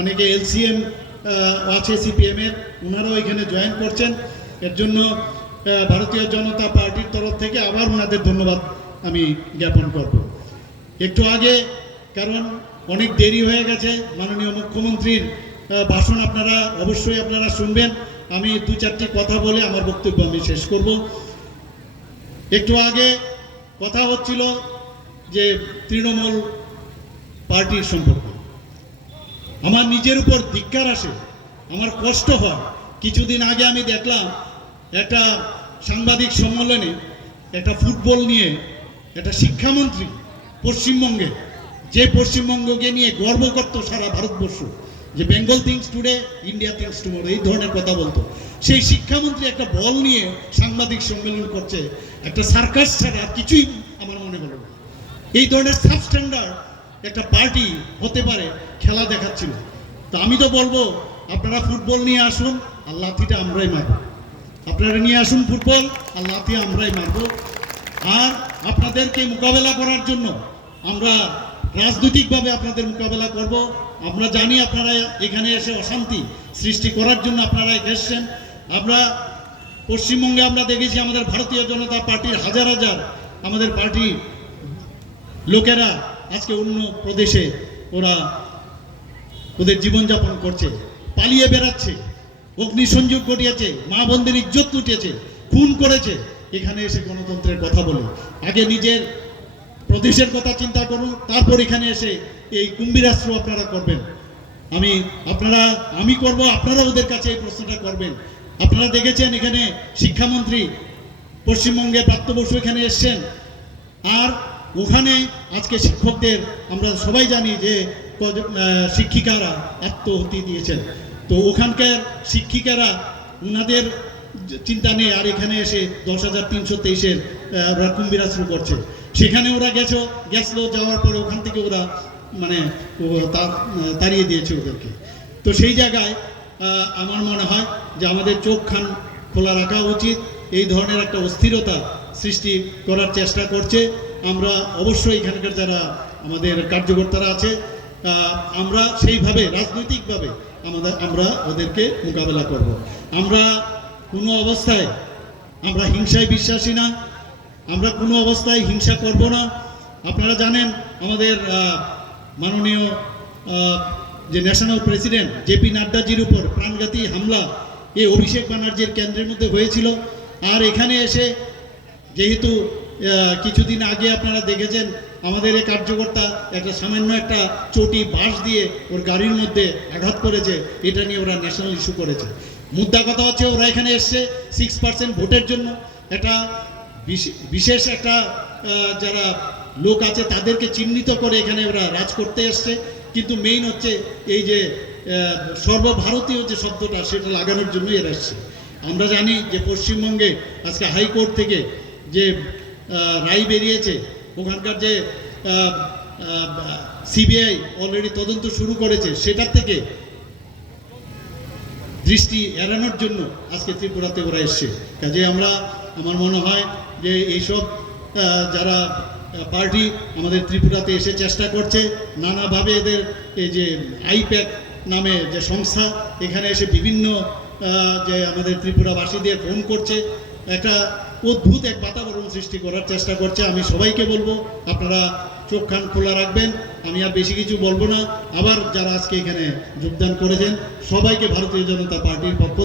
অনেকে এলসিএম আছে সিপিএম এর, ওনারাও এখানে জয়েন করছেন। এর জন্য ভারতীয় জনতা পার্টির তরফ থেকে আবার ওনাদের ধন্যবাদ আমি জ্ঞাপন করব। একটু আগে, কারণ অনেক দেরি হয়ে গেছে, মাননীয় মুখ্যমন্ত্রীর ভাষণ আপনারা অবশ্যই শুনবেন। আমি দু চারটি কথা বলে আমার বক্তব্য আমি শেষ করব। একটু আগে কথা হচ্ছিল যে তৃণমূল পার্টির সম্পর্কে আমার নিজের উপর ধিক্কার আসে, আমার কষ্ট হয়। কিছুদিন আগে আমি দেখলাম একটা সাংবাদিক সম্মেলনে একটা ফুটবল নিয়ে একটা শিক্ষামন্ত্রী পশ্চিমবঙ্গে, যে পশ্চিমবঙ্গকে নিয়ে গর্ব করত সারা ভারতবর্ষ, যে Bengal things today India things tomorrow, এই ধরনের কথা বলতো, সেই শিক্ষামন্ত্রী একটা বল নিয়ে সাংবাদিক সম্মেলন করছে। একটা সার্কাস ছাড়া আর কিছুই আমার মনে হলো না। এই ধরনের সাবস্ট্যান্ডার্ড একটা পার্টি হতে পারে খেলা দেখাচ্ছিল। তো আমি তো বলবো, আপনারা ফুটবল নিয়ে আসুন, আর লাঠিটা আমরাই মারব। আপনারা নিয়ে আসুন ফুটবল, আর লাঠি আমরাই মারব। আর আপনাদেরকে মোকাবেলা করার জন্য আমরা রাজনৈতিকভাবে আপনাদের মোকাবেলা করব। আমরা জানি আপনারা এখানে এসে অশান্তি সৃষ্টি করার জন্য আপনারা এসেছেন। আমরা পশ্চিমবঙ্গে আমরা দেখেছি আমাদের ভারতীয় জনতা পার্টির হাজার হাজার আমাদের পার্টির লোকেরা আজকে অন্য প্রদেশে ওদের জীবনযাপন করছে, পালিয়ে বেড়াচ্ছে, অগ্নিসংযোগ ঘটিয়েছে, মা বোনদের ইজ্জত লুটিয়েছে, খুন করেছে। এখানে এসে গণতন্ত্রের কথা বলে আগে নিজের প্রদেশের কথা চিন্তা করুন, তারপর এখানে এসে এই কুম্ভীরাস্ত্র আপনারা করবেন। আমি করব, আপনারা ওদের কাছে এই প্রশ্নটা করবেন। আপনারা দেখেছেন এখানে শিক্ষামন্ত্রী পশ্চিমবঙ্গে প্রাপ্ত বসু এখানে এসছেন, আর ওখানে আজকে শিক্ষকদের আমরা সবাই জানি যে শিক্ষিকারা আত্মহত্যা দিয়েছেন। তো ওখানকার শিক্ষিকারা ওনাদের চিন্তা নেই, আর এখানে এসে 10,323-এর ওরা কুম্ভীরাস্ত্র করছে। সেখানে ওরা গেছিল, যাওয়ার পরে ওখান থেকে ওরা তাড়িয়ে দিয়েছে ওদেরকে। তো সেই জায়গায় আমার মনে হয় যে আমাদের চোখ কান খোলা রাখা উচিত। এই ধরনের একটা অস্থিরতা সৃষ্টি করার চেষ্টা করছে। আমরা অবশ্যই এখানকার যারা আমাদের কার্যকর্তারা আছে, আমরা সেইভাবে রাজনৈতিকভাবে আমরা ওদেরকে মোকাবেলা করব। আমরা কোনো অবস্থায় আমরা হিংসায় বিশ্বাসী না, আমরা কোনো অবস্থায় হিংসা করব না। আপনারা জানেন আমাদের মাননীয় যে ন্যাশনাল প্রেসিডেন্ট জেপি নাড্ডাজির উপর প্রাণঘাতী হামলা এই অভিষেক ব্যানার্জির কেন্দ্রের মধ্যে হয়েছিল। আর এখানে এসে যেহেতু কিছুদিন আগে আপনারা দেখেছেন আমাদের এই কার্যকর্তা সামান্য একটা চটি বাঁশ দিয়ে ওর গাড়ির মধ্যে আঘাত করেছে, এটা নিয়ে ওরা ন্যাশনাল ইস্যু করেছে। মুদ্রা কথা হচ্ছে ওরা এখানে এসছে 6% ভোটের জন্য। একটা বিশেষ একটা যারা লোক আছে তাদেরকে চিহ্নিত করে এখানে ওরা রাজ করতে এসছে। কিন্তু মেইন হচ্ছে এই যে সর্বভারতীয় যে শব্দটা, সেটা লাগানোর জন্যই এরা এসছে। আমরা জানি যে পশ্চিমবঙ্গে আজকে হাইকোর্ট থেকে যে রায় বেরিয়েছে, ওখানকার যে সিবিআই অলরেডি তদন্ত শুরু করেছে, সেটার থেকে দৃষ্টি এড়ানোর জন্য আজকে ত্রিপুরাতে ওরা এসছে। কাজে আমার মনে হয় যে এইসব যারা পার্টি আমাদের ত্রিপুরাতে এসে চেষ্টা করছে নানাভাবে, এদের এই যে আইপ্যাক নামে যে সংস্থা এখানে এসে বিভিন্ন যে আমাদের ত্রিপুরাবাসীদের ফোন করছে, একটা অদ্ভুত এক বাতাবরণ সৃষ্টি করার চেষ্টা করছে। আমি সবাইকে বলবো আপনারা চোখ কান খোলা রাখবেন। আমি আর বেশি কিছু বলবো না। আবার যারা আজকে এখানে যোগদান করেছেন সবাইকে ভারতীয় জনতা পার্টির পক্ষ